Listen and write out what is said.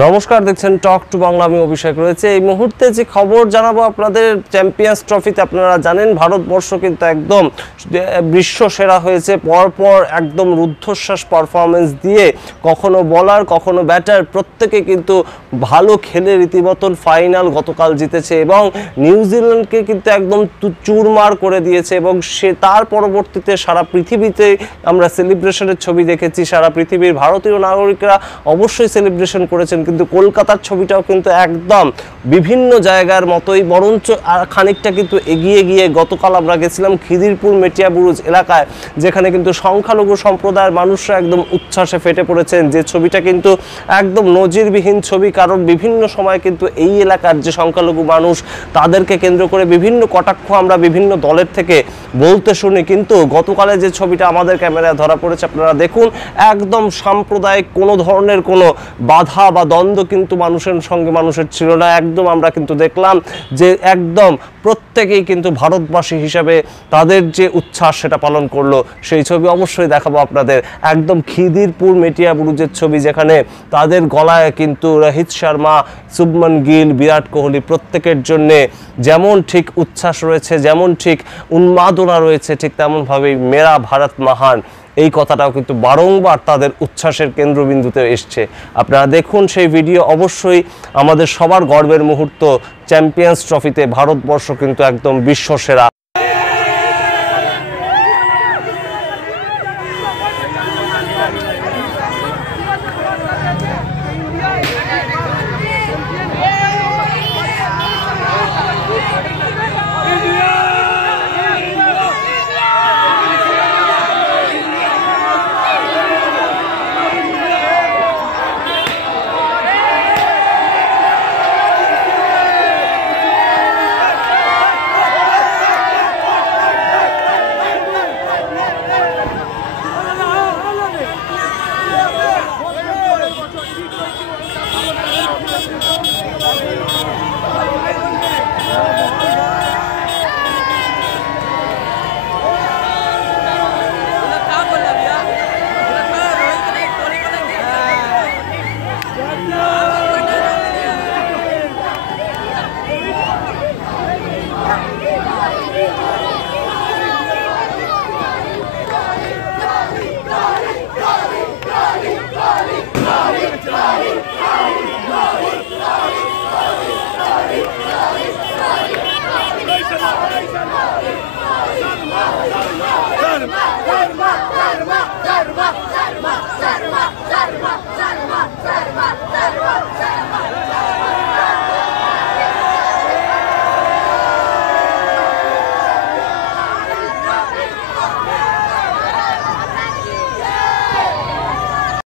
নমস্কার, দেখছেন talk to Bangla. আমি অভিষেক রয়েছে। এই মুহূর্তে যে খবর জানাবো আপনাদের, চ্যাম্পিয়ন্স ট্রফিতে আপনারা জানেন ভারতবর্ষ কিন্তু একদম বিশ্ব সেরা হয়েছে। পরপর একদম রুদ্ধশ্বাস পারফরমেন্স দিয়ে কখনো বলার কখনো ব্যাটার প্রত্যেকে কিন্তু ভালো খেলে রীতিমতো ফাইনাল গতকাল জিতেছে এবং নিউজিল্যান্ডকে কিন্তু একদম চুরমার করে দিয়েছে। এবং সে তার পরবর্তীতে সারা পৃথিবীতে আমরা সেলিব্রেশনের ছবি দেখেছি। সারা পৃথিবীর ভারতীয় নাগরিকরা অবশ্যই সেলিব্রেশন করেছেন, কিন্তু কলকাতার ছবিটাও কিন্তু একদম বিভিন্ন জায়গার মতোই, বরঞ্চ খানিকটা কিন্তু এগিয়ে গিয়ে গতকাল আমরা গেছিলাম খিদিরপুর মেটিয়া বুরুজ এলাকায়, যেখানে কিন্তু সংখ্যালঘু সম্প্রদায়ের মানুষরা একদম উচ্ছ্বাসে ফেটে পড়েছেন। যে ছবিটা কিন্তু একদম নজিরবিহীন ছবি, কারণ বিভিন্ন সময় কিন্তু এই এলাকার যে সংখ্যালঘু মানুষ তাদেরকে কেন্দ্র করে বিভিন্ন কটাক্ষ আমরা বিভিন্ন দলের থেকে বলতে শুনি, কিন্তু গতকালে যে ছবিটা আমাদের ক্যামেরায় ধরা পড়েছে আপনারা দেখুন, একদম সাম্প্রদায়িক কোনো ধরনের কোনো বাধা বা দ্বন্দ্ব কিন্তু মানুষের সঙ্গে মানুষের ছিল না। একদম আমরা কিন্তু দেখলাম যে একদম প্রত্যেকেই কিন্তু ভারতবাসী হিসাবে তাদের যে উচ্ছ্বাস সেটা পালন করলো। সেই ছবি অবশ্যই দেখাবো আপনাদের, একদম খিদিরপুর মেটিয়া বুরুজের ছবি, যেখানে তাদের গলায় কিন্তু রোহিত শর্মা, শুভমন গিল, বিরাট কোহলি প্রত্যেকের জন্যে যেমন ঠিক উচ্ছ্বাস রয়েছে, যেমন ঠিক উন্মাদনা রয়েছে, ঠিক তেমনভাবেই মেরা ভারত মহান এই কথাটাও কিন্তু বারংবার তাদের উচ্ছ্বাসের কেন্দ্রবিন্দুতে এসছে। আপনারা দেখুন সেই ভিডিও। অবশ্যই আমাদের সবার গর্বের মুহূর্ত, চ্যাম্পিয়ন্স ট্রফিতে ভারতবর্ষ কিন্তু একদম বিশ্বসেরা।